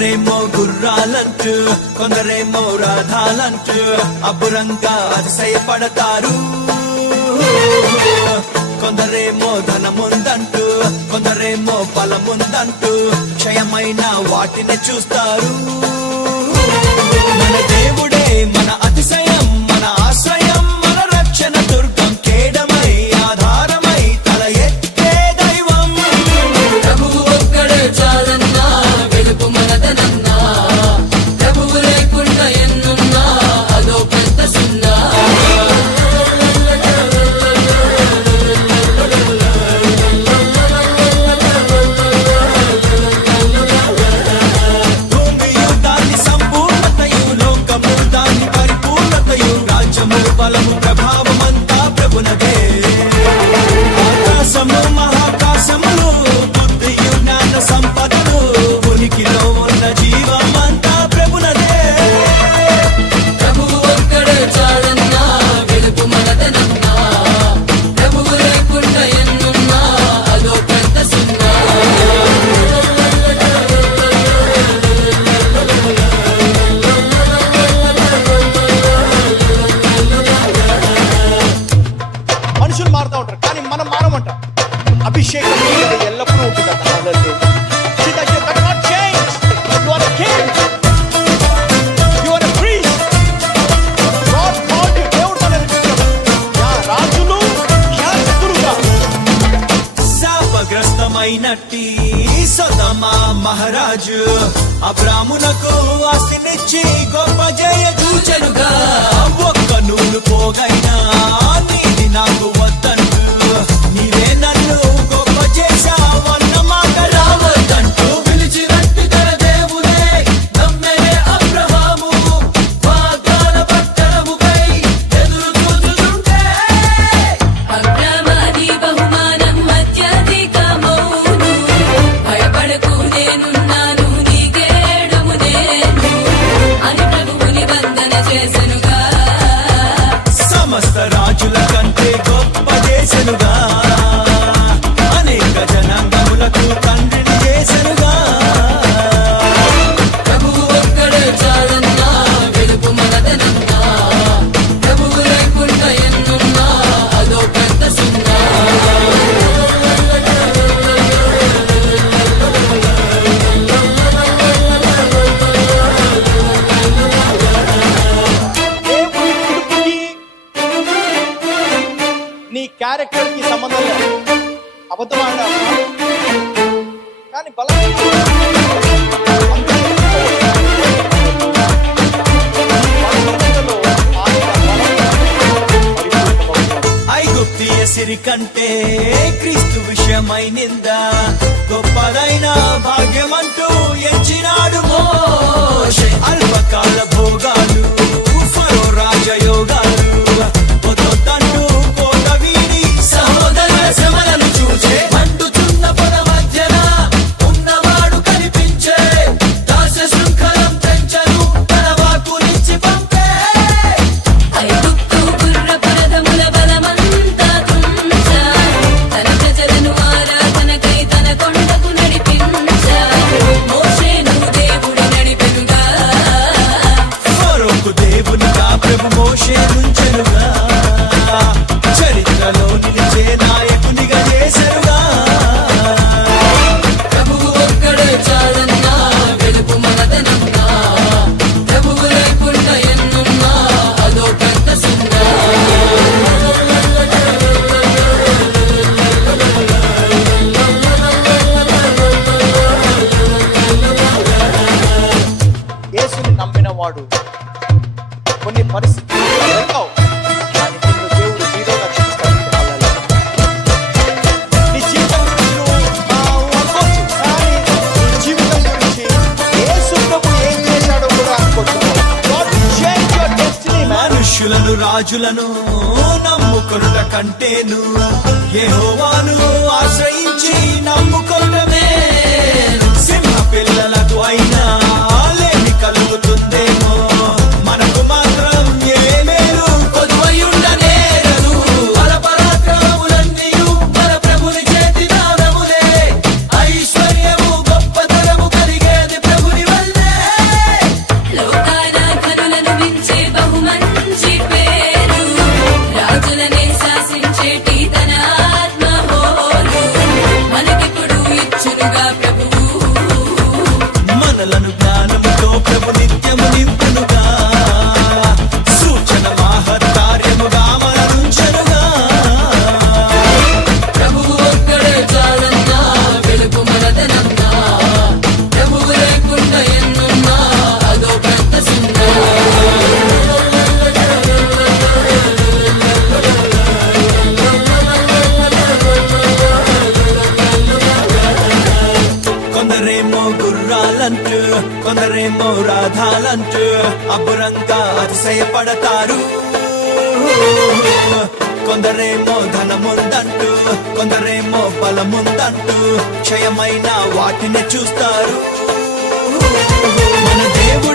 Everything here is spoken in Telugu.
కొందరేమో గుర్రాలంటూ కొందరేమో రథాలంటూ అబ్బురంగా అతిశయపడతారు. కొందరేమో ధనముందంటూ కొందరేమో బలముందంటూ క్షయమైన వాటిని చూస్తారు. మన దేవుడే మన అతిశయం, మన ఆశ్రయం, మన రక్షణ దుర్గం, కేడమై ఆధారమై తల ఎత్తే దైవం. ప్రభువు ఒక్కడే చాలన్నా, వెలుపు మనదనన్నా, ప్రభువు లేకుండా ఎన్నున్నా అదో పెద్ద సున్నా. భూమియు దాని సంపూర్ణతయు, లోకము దాని పరిపూర్ణతయు, రాజ్యము బలము ప్రభావమంతా ప్రభునదే. ఆకాశము మహాకాశములు, బుద్ధియు జ్ఞాన సంపదలు, ఉనికిలో ఉన్న జీవమంతా ప్రభునదే. ప్రభువు ఒక్కడే చాలన్నా, వెలుపు మనదనన్నా, ప్రభువు లేకుండా ఎన్నున్నా అదో పెద్ద సున్నా. మనుషులు మారుతూ ఉంటారు కానీ మనం మారమంటాం. అభిషేకం నీ మీద ఎల్లప్పుడూ ఉంటుంది అన్న. Hallelujah. See that you cannot change. You are a king. You are a priest. God called you. దేవుడు మనల్ని పిలిచాడు. యా రాజులు యాజకులుగా. శాపగ్రస్తమైనట్టి సొదొమ మహారాజు అబ్రామునకు ఆస్తినిచ్చి గొప్ప జయ చూచెనుగా ఒక్క నూలు పోగైనా నీది నాకు వద్దంటూ, నీవే నన్ను గొప్ప చేశావన్న మాట రావద్దంటూ. పిలిచినట్టు తన దేవునే నమ్మెనే అబ్రహాము, వాగ్దాన పట్టణముకై ఎదురు చూచుచుంటే. అబ్రహామీ బహుమానం అత్యధికమౌను, భయపడకు నేనున్నాను నీకేడము నేను అని ప్రభువుని వందన చేసెనుగా. సమస్త రాజుల కంటే గొప్ప చేసెనుగా, అనేక జనాంగములకు తండ్రిని చేసెనుగా. ప్రభువు ఒక్కడే చాలన్నా, వెలుపు మనదనన్నా, ప్రభువు లేకుండా ఎన్నున్నా అదో పెద్ద సున్నా. దేవుని పిలుపుకి నీ క్యారెక్టర్ కి సంబంధం లేదు. అబద్ధం ఆడాలి కానీ బలం ఐగుప్తీయ సిరి కంటే క్రీస్తు విషయమై నింద గొప్పదైన భాగ్యమంటూ ఎంచినాడు మోషే. అల్పకాల భోగాలు ఫరో రాజయోగాలు వదొద్దంటూ కోట వీడి సహోదర శ్రమలను చూచే. మండుచున్న పొద మధ్యన ఉన్నవాడు కనిపించే, దాస శృంఖలం పెంచను తన వాక్కునిచ్చి పంపే. ఐగుప్తు గుర్రపు రథముల బలమంతా తుంచా, తన ప్రజలను ఆరాధనకై తన కొండకు నడిపించా. మోషేను దేవుడు నడిపెనుగా, ఫరోకు దేవునిగా ప్రభు మోషే నుంచెనుగా, చరిత్రలో నిలిచే నాయకునిగా చేసెనుగా. ప్రభువు ఒక్కడే చాలన్నా, వెలుపు మనదనన్నా, ప్రభువు లేకుండా ఎన్నున్నా అదో పెద్ద సున్నా. యేసుని నమ్మిన వాడు కొన్ని పరిస్థితులు ఎదుర్కోవు, కానీ నిన్ను దేవుడు హీరోగా చూపిస్తాడు. నీ జీవితం గురించి నువ్వు అనుకోవచ్చు, కానీ నీ జీవితం గురించి యేసు ప్రభు ఏం చేశాడో కూడా అనుకోవచ్చు. God will change your destiny, man. మనుష్యులను రాజులను నమ్ముకొనుట కంటేను యెహోవాను ఆశ్రయించి నమ్ముకొనడమే. సింహ పిల్లలకు అయినా లేమి కలుగుతుందేమో, మనకు మాత్రం ఏ మేలు కొదువయుండనేరదు. బలపరాక్రమములన్నీయు మన ప్రభుని చేతి దానములే, ఐశ్వర్యము గొప్పతనము కలిగేది ప్రభుని వల్లే. సిద్ధపడతారు. కొందరేమో ధనముందంటూ, కొందరేమో బలముందంటూ క్షయమైన వాటిని చూస్తారు. మన దేవుడు